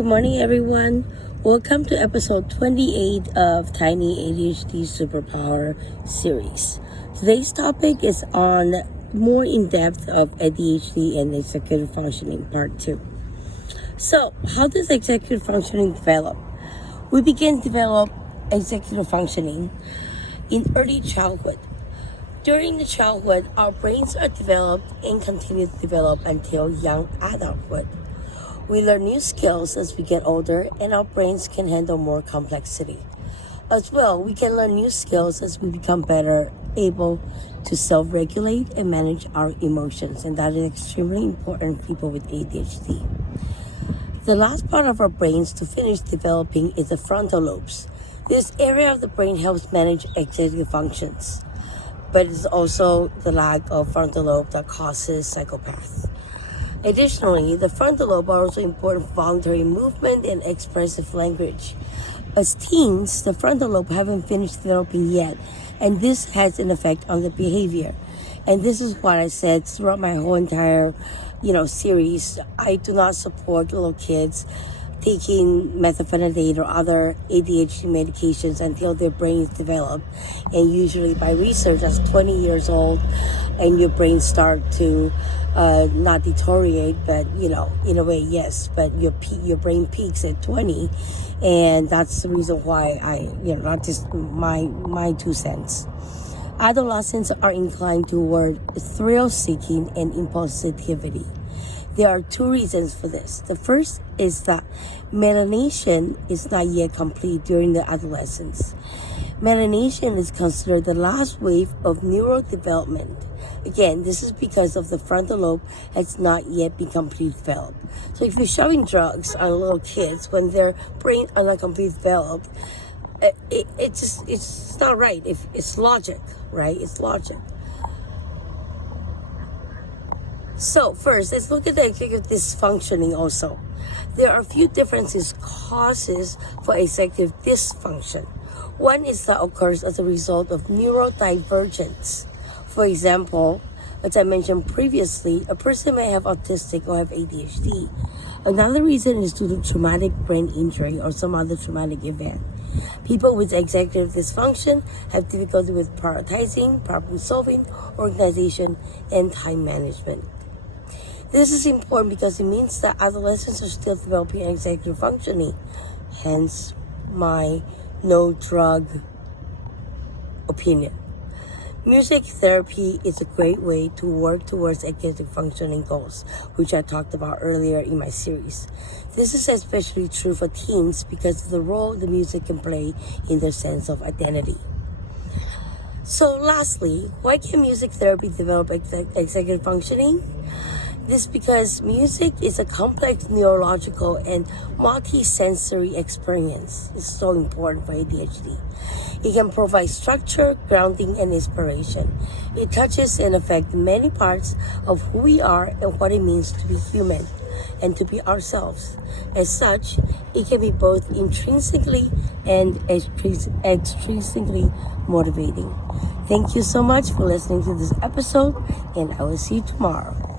Good morning, everyone. Welcome to episode 28 of Tiny ADHD Superpower series. Today's topic is on more in-depth of ADHD and executive functioning, part 2. So, how does executive functioning develop? We begin to develop executive functioning in early childhood. During the childhood, our brains are developed and continue to develop until young adulthood. We learn new skills as we get older, and our brains can handle more complexity. As well, we can learn new skills as we become better able to self-regulate and manage our emotions, and that is extremely important for people with ADHD. The last part of our brains to finish developing is the frontal lobes. This area of the brain helps manage executive functions, but it's also the lack of frontal lobe that causes psychopaths. Additionally, the frontal lobe are also important for voluntary movement and expressive language. As teens, the frontal lobe haven't finished developing yet, and this has an effect on the behavior. And this is what I said throughout my whole entire, series. I do not support little kids taking methylphenidate or other ADHD medications until their brain is developed. And usually by research, that's 20 years old, and your brain start to not deteriorate, but in a way, yes. But your brain peaks at 20, and that's the reason why not just my 2 cents. Adolescents are inclined toward thrill-seeking and impulsivity. There are 2 reasons for this. The first is that melanation is not yet complete during the adolescence. Melanation is considered the last wave of neurodevelopment. Again, this is because of the frontal lobe has not yet been completely developed. So if you're shoving drugs on little kids when their brain are not completely developed, it's not right. If it's logic, right? It's logic. So first, let's look at the executive dysfunctioning also. There are a few differences causes for executive dysfunction. One is that occurs as a result of neurodivergence. For example, as I mentioned previously, a person may have autistic or have ADHD. Another reason is due to traumatic brain injury or some other traumatic event. People with executive dysfunction have difficulty with prioritizing, problem solving, organization, and time management. This is important because it means that adolescents are still developing executive functioning, hence my no drug opinion. Music therapy is a great way to work towards executive functioning goals, which I talked about earlier in my series. This is especially true for teens because of the role the music can play in their sense of identity. So lastly, why can music therapy develop executive functioning? This because music is a complex neurological and multi-sensory experience. It's so important for ADHD. It can provide structure, grounding, and inspiration. It touches and affects many parts of who we are and what it means to be human and to be ourselves. As such, it can be both intrinsically and extrinsically motivating. Thank you so much for listening to this episode, and I will see you tomorrow.